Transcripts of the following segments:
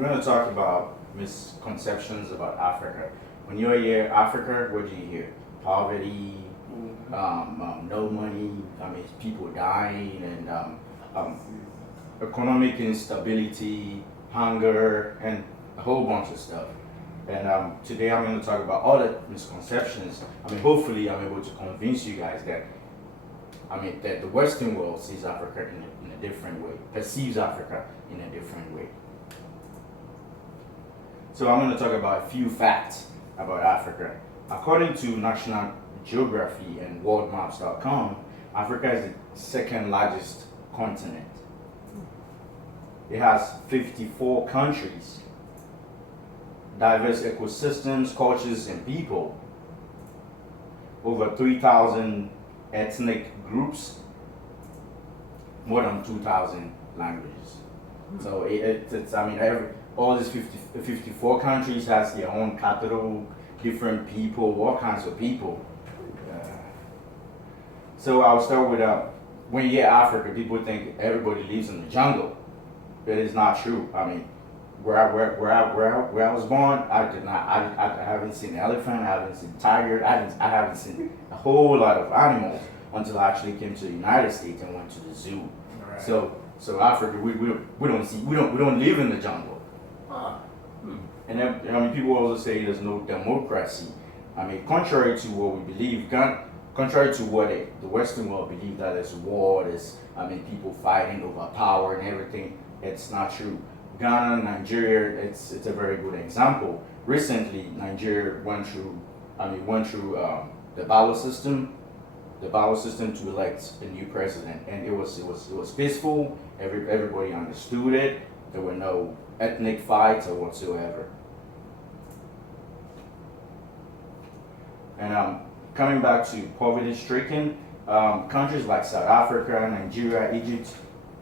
We're going to talk about misconceptions about Africa. When you hear Africa, what do you hear? Poverty, no money, people dying, and economic instability, hunger, and a whole bunch of stuff. And today I'm going to talk about all the misconceptions. Hopefully I'm able to convince you guys that, that the Western world sees Africa in a different way, perceives Africa in a different way. So I'm going to talk about a few facts about Africa. According to National Geography and worldmaps.com, Africa is the second largest continent. It has 54 countries, diverse ecosystems, cultures, and people, over 3,000 ethnic groups, more than 2,000 languages. So all these 54 countries has their own capital, different people, all kinds of people. So I'll start with when you hear Africa, people think everybody lives in the jungle. That is not true. Where I was born, I haven't seen elephant, I haven't seen tiger, I haven't seen a whole lot of animals until I actually came to the United States and went to the zoo. Right. So Africa, we don't live in the jungle. And then, people also say there's no democracy. Contrary to what we believe, contrary to what the Western world believes, that there's war, there's people fighting over power and everything. It's not true. Ghana, Nigeria, it's a very good example. Recently, Nigeria went through the ballot system to elect a new president, and it was peaceful. Everybody understood it. There were no ethnic fights or whatsoever. And coming back to poverty-stricken, countries like South Africa, Nigeria, Egypt,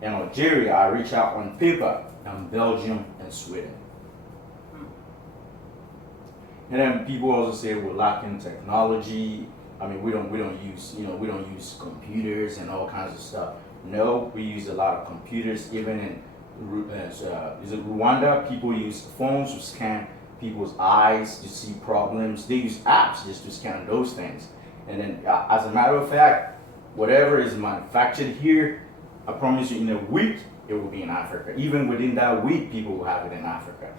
and Algeria are richer on paper than Belgium and Sweden. And then people also say we're lacking technology. We don't use computers and all kinds of stuff. No, we use a lot of computers. Even in Rwanda, people use phones to scan people's eyes to see problems. They use apps just to scan those things. And then, as a matter of fact, whatever is manufactured here, I promise you, in a week, it will be in Africa. Even within that week, people will have it in Africa.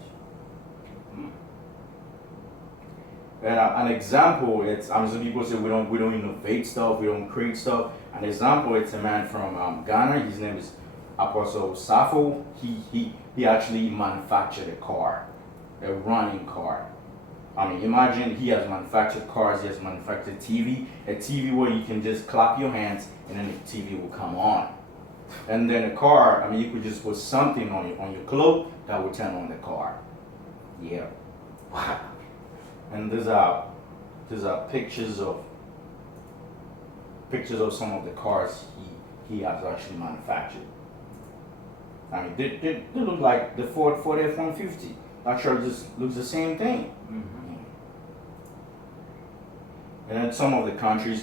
And an example, some people say we don't innovate stuff, we don't create stuff. An example, it's a man from Ghana. His name is Apostle Safo. He actually manufactured a car, a running car. Imagine he has manufactured cars, he has manufactured TV, a TV where you can just clap your hands and then the TV will come on. And then a car, you could just put something on your cloak that will turn on the car. Yeah. Wow. And these are pictures of some of the cars he has actually manufactured. They look like the Ford F-150. Not sure it just looks the same thing. Mm-hmm. And then some of the countries,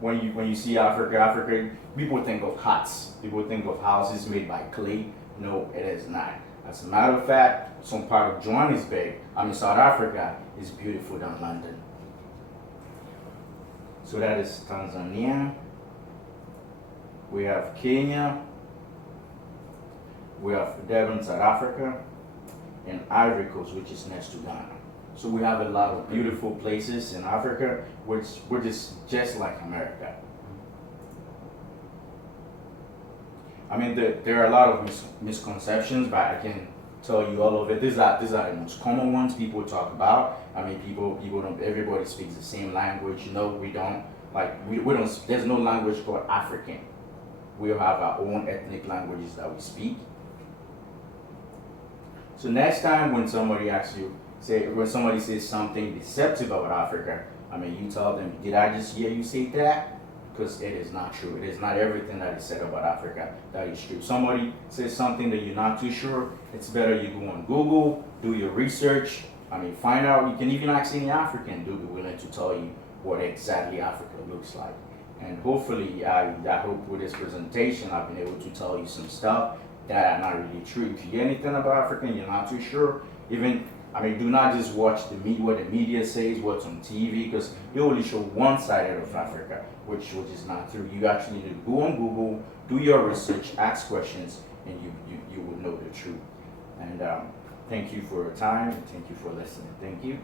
when you see Africa, people think of huts. People think of houses made by clay. No, it is not. As a matter of fact, some part of Johannesburg, South Africa, is beautiful than London. So that is Tanzania. We have Kenya. We have Durban, South Africa, and Ivory Coast, which is next to Ghana. So we have a lot of beautiful places in Africa, which is just like America. There are a lot of misconceptions, but I can tell you all of it. These are the most common ones people talk about. People don't. Everybody speaks the same language. No, we don't. We don't. There's no language called African. We have our own ethnic languages that we speak. So next time when somebody says something deceptive about Africa, you tell them, did I just hear you say that? Because it is not true. It is not everything that is said about Africa that is true. Somebody says something that you're not too sure, it's better you go on Google, do your research. Find out. You can even ask any African, they'll be willing to tell you what exactly Africa looks like. And hopefully, I hope with this presentation, I've been able to tell you some stuff that are not really true. If you hear anything about Africa and you're not too sure, even do not just watch the media, what the media says, what's on TV, because they only show one side of Africa, which is not true. You actually need to go on Google, do your research, ask questions, and you will know the truth. And thank you for your time, and thank you for listening. Thank you.